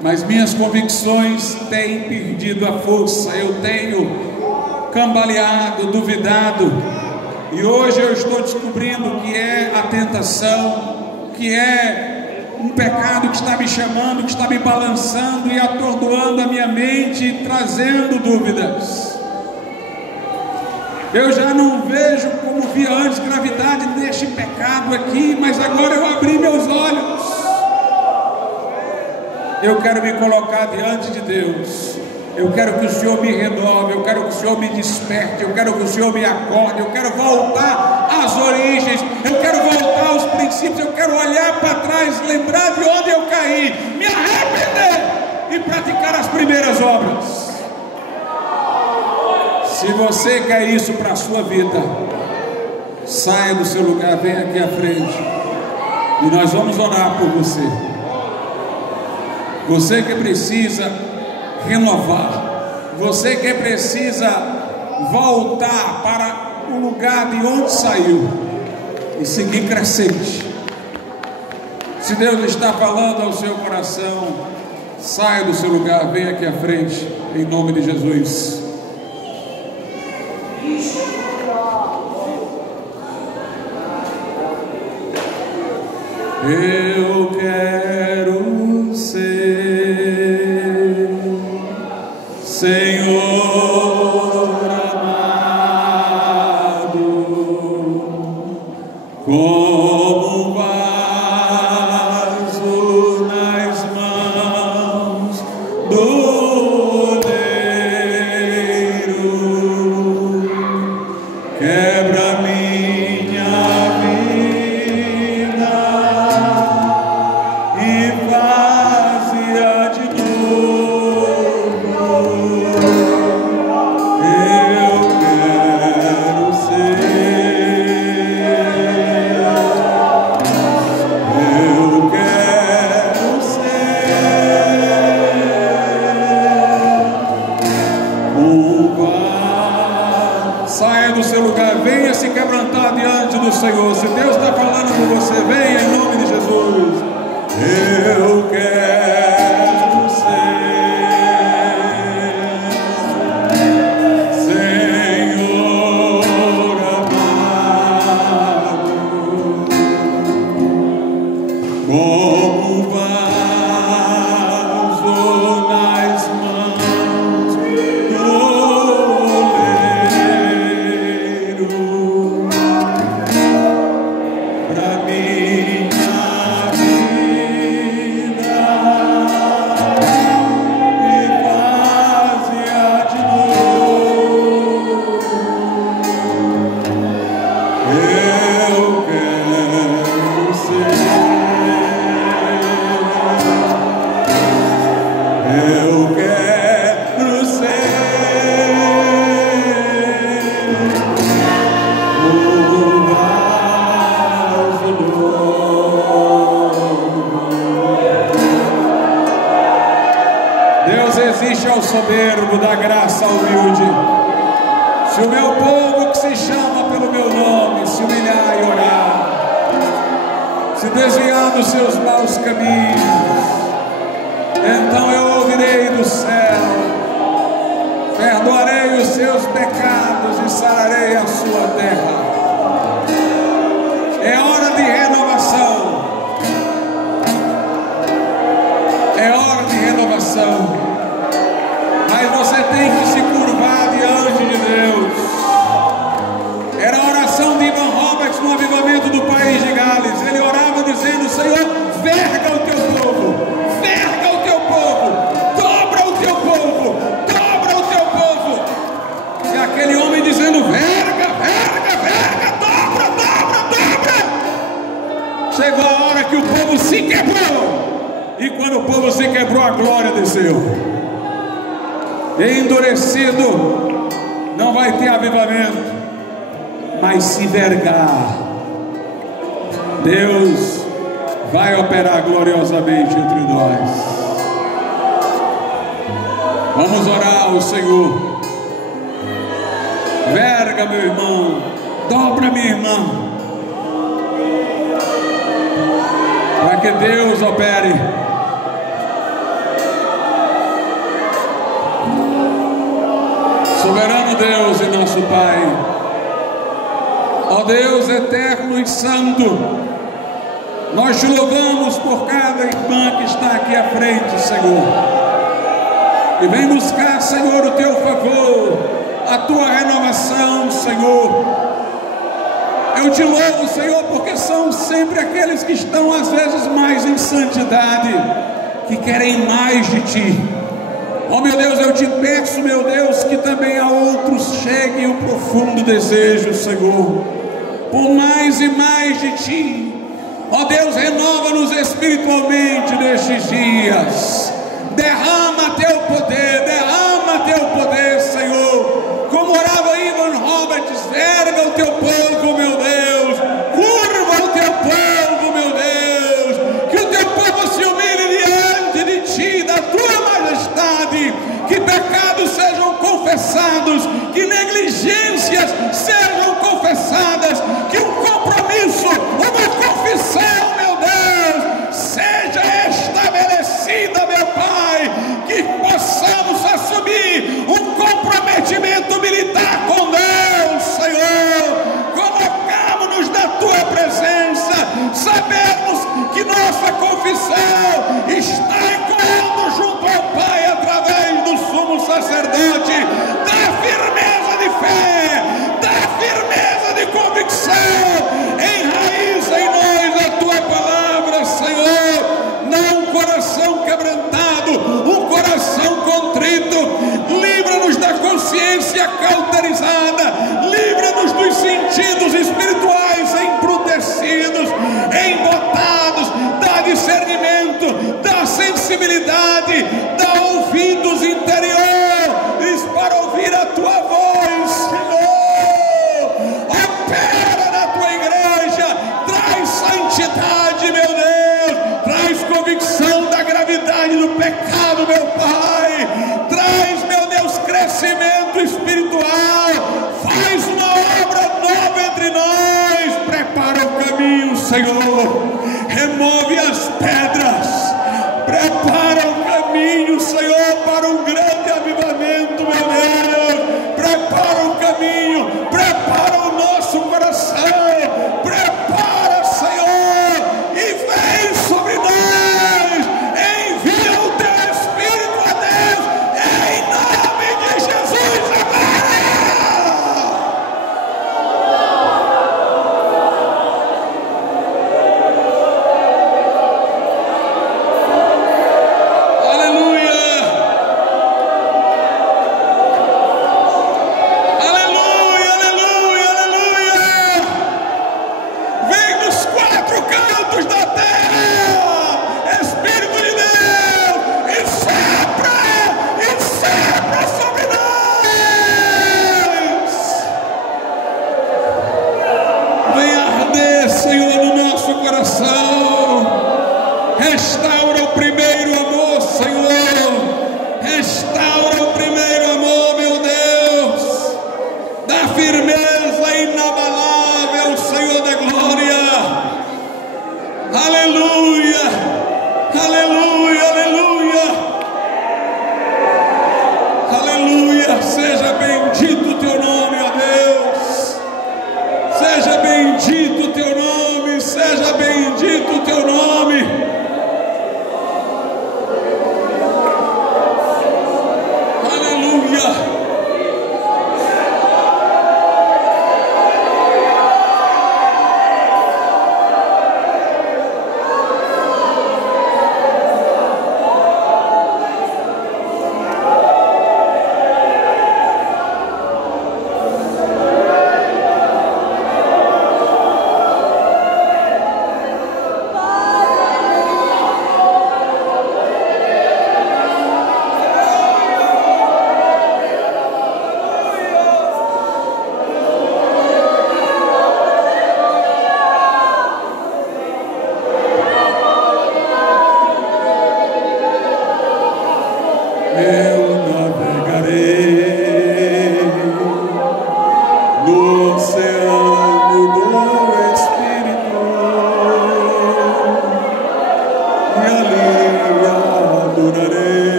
mas minhas convicções têm perdido a força, eu tenho cambaleado, duvidado, e hoje eu estou descobrindo que é a tentação, que é um pecado que está me chamando, que está me balançando e atordoando a minha mente e trazendo dúvidas. Eu já não vejo como via antes gravidade deste pecado aqui, mas agora eu abri meus olhos. Eu quero me colocar diante de Deus. Eu quero que o Senhor me renove, eu quero que o Senhor me desperte, eu quero que o Senhor me acorde, eu quero voltar às origens, eu quero voltar aos princípios, eu quero olhar para trás, lembrar de onde eu caí, me arrepender e praticar as primeiras obras. Se você quer isso para a sua vida, saia do seu lugar, venha aqui à frente e nós vamos orar por você. Você que precisa renovar, você que precisa voltar para o lugar de onde saiu e seguir crescente. Se Deus está falando ao seu coração, saia do seu lugar, venha aqui à frente em nome de Jesus. Eu quero ser Senhor amado, como um vaso nas mãos do oleiro, quebra minha vida e faz-a de novo. Eu quero ser, um vaso. Saia do seu lugar, venha se quebrantar diante do Senhor. Se Deus está falando com você, venha em nome de Jesus. Eu quero ser Senhor amado, como um vaso nas mãos do oleiro, pra minha vida resiste ao soberbo, dá graça ao humilde. Se o meu povo que se chama pelo meu nome se humilhar e orar, se desviar dos seus maus caminhos, então eu ouvirei do céu, perdoarei os seus pecados e sararei a sua terra. É hora de renovação. É hora de renovação. Mas você tem que se curvar diante de Deus. Era a oração de Ivan Roberts no avivamento do país de Gales. Ele orava dizendo: Senhor, verga o teu povo, verga o teu povo, dobra o teu povo, dobra o teu povo. E aquele homem dizendo: verga, verga, verga, dobra, dobra, dobra. Chegou a hora que o povo se quebrou. E quando o povo se quebrou, a glória desceu. Endurecido não vai ter avivamento, mas se vergar, Deus vai operar gloriosamente entre nós. Vamos orar ao Senhor. Verga, meu irmão, dobra, minha irmã, para que Deus opere. Soberano Deus e nosso Pai, ó Deus eterno e santo, nós te louvamos por cada irmã que está aqui à frente, Senhor, e vem buscar, Senhor, o teu favor, a tua renovação, Senhor. Eu te louvo, Senhor, porque são sempre aqueles que estão às vezes mais em santidade, que querem mais de ti. Oh meu Deus, eu te peço, meu Deus, que também a outros chegue o profundo desejo, Senhor, por mais e mais de ti. Oh Deus, renova-nos espiritualmente nestes dias. Derrama teu poder, Senhor. Como orava Ivan Roberts, verga o teu povo, meu Deus. Curva o teu povo, meu Deus. Que o teu povo se humilhe diante de ti, da tua majestade. Que pecados sejam confessados, que negligências sejam confessadas, que um compromisso, uma confissão, meu Deus, seja estabelecida, meu Pai, que possamos assumir um comprometimento militar com Deus, Senhor. Colocamos-nos na tua presença, sabemos que nossa confissão está ecoando junto ao Pai através do sumo sacerdote. Dá firmeza de fé, dá firmeza de convicção, enraiza em nós a tua palavra, Senhor. Não um coração quebrantado, um coração contrito. Livra-nos da consciência cauterizada, livra-nos dos sentidos espirituais embrutecidos, embotados. Dá discernimento, dá sensibilidade, dá ouvidos interiores para ouvir a tua voz, Senhor. Opera na tua igreja, traz santidade, meu Deus, traz convicção da gravidade do pecado, meu Pai, traz, meu Deus, crescimento espiritual, faz uma obra nova entre nós, prepara o caminho, Senhor, remove as pedras, prepara o caminho, Senhor, para um grande avivamento, meu Deus. Prepara o caminho, prepara o nosso coração, prepara, Senhor, e vem sobre nós. Envia o teu Espírito, a Deus, em nome de Jesus, Aleluia. Aleluia, seja bendito o teu nome, ó Deus. Seja bendito o teu nome, seja bendito o teu nome. Aleluia.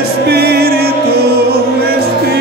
Espírito, Espírito.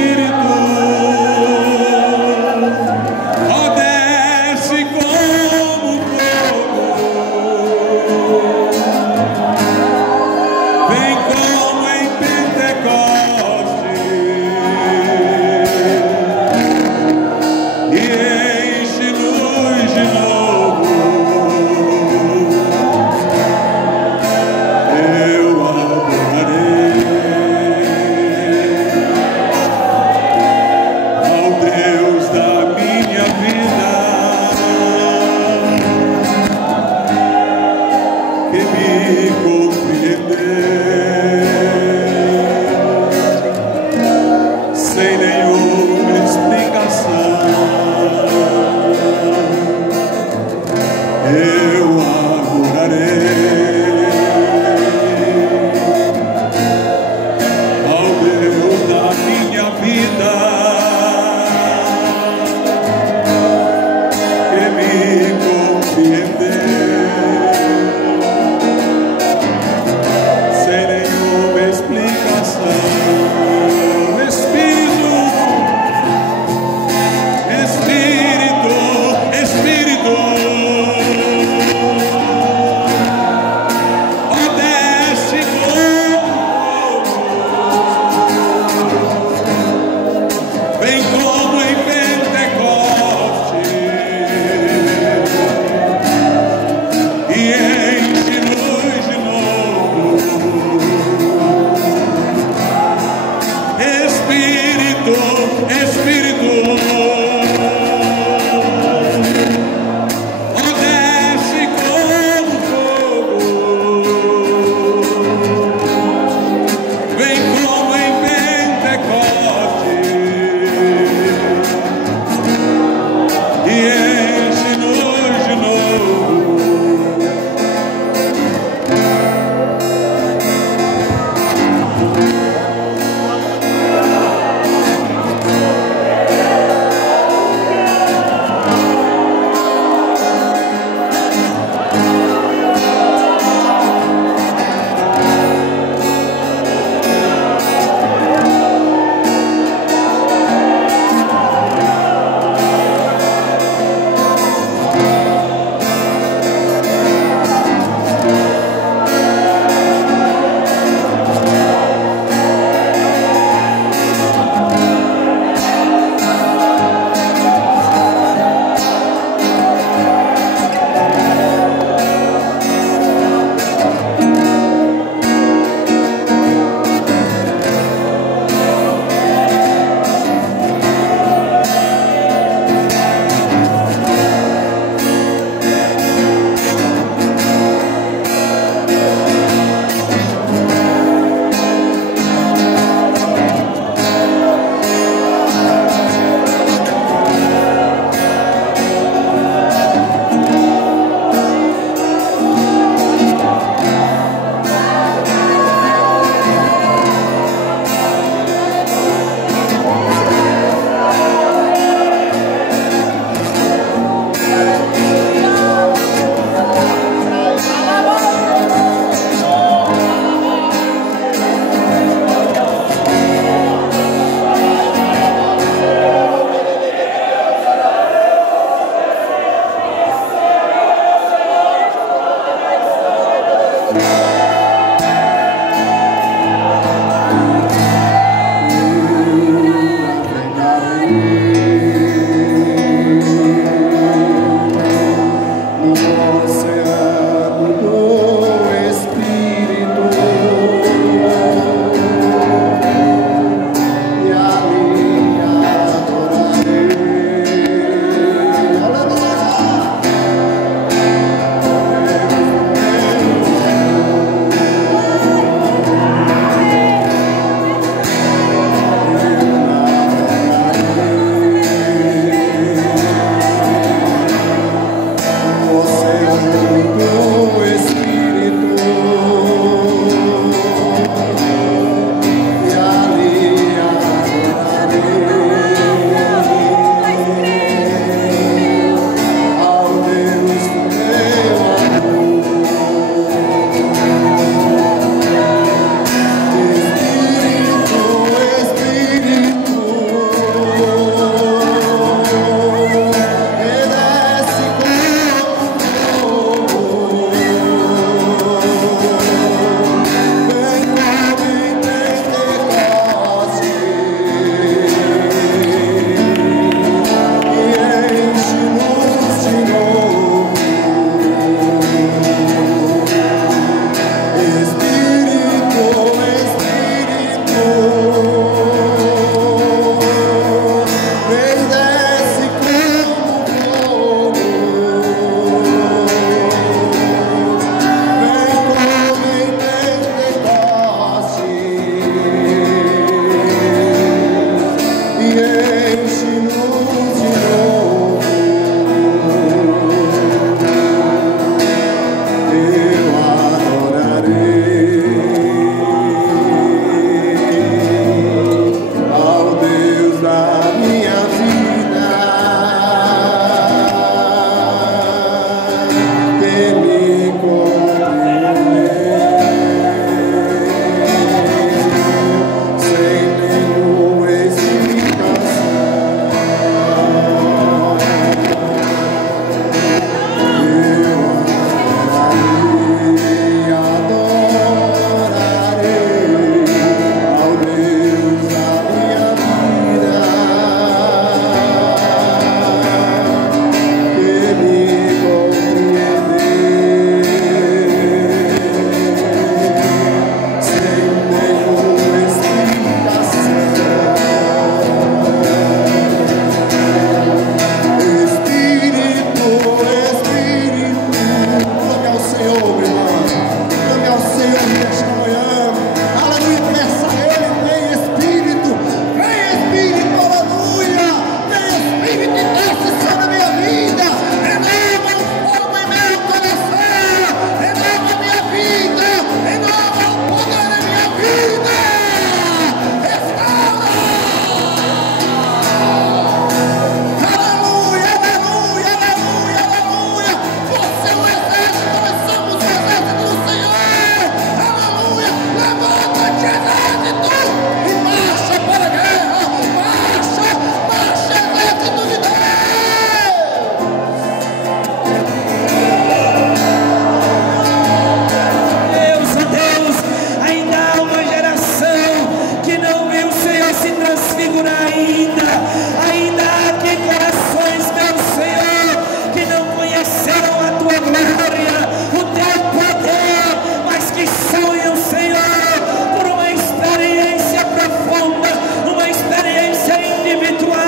segurar ainda há aqui corações, meu Senhor, que não conheceram a tua glória, o teu poder, mas que sonham, Senhor, por uma experiência profunda, uma experiência individual.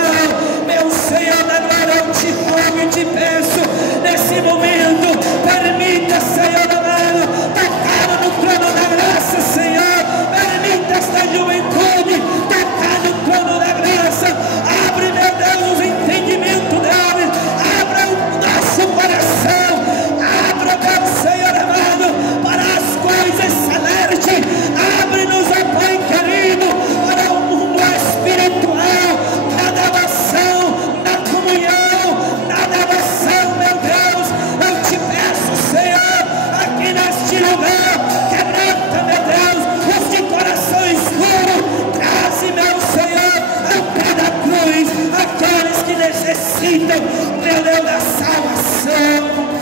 Meu Senhor da glória, eu te rogo e te peço nesse momento, permita, Senhor amado, tocar no trono da graça, Senhor, permita esta juventude tocar no trono da graça. Abre, meu Deus, o entendimento deles, abra o nosso coração, abra, meu Senhor amado, para as coisas celestes, abre-nos, ó Pai querido, para o mundo espiritual, na devoção, na comunhão, na devoção, meu Deus. Eu te peço, Senhor, aqui neste lugar, quebranta, meu Deus, os de coração escuro, traze, meu Senhor, ao pé da cruz, aqueles que necessitam, meu Deus, da salvação.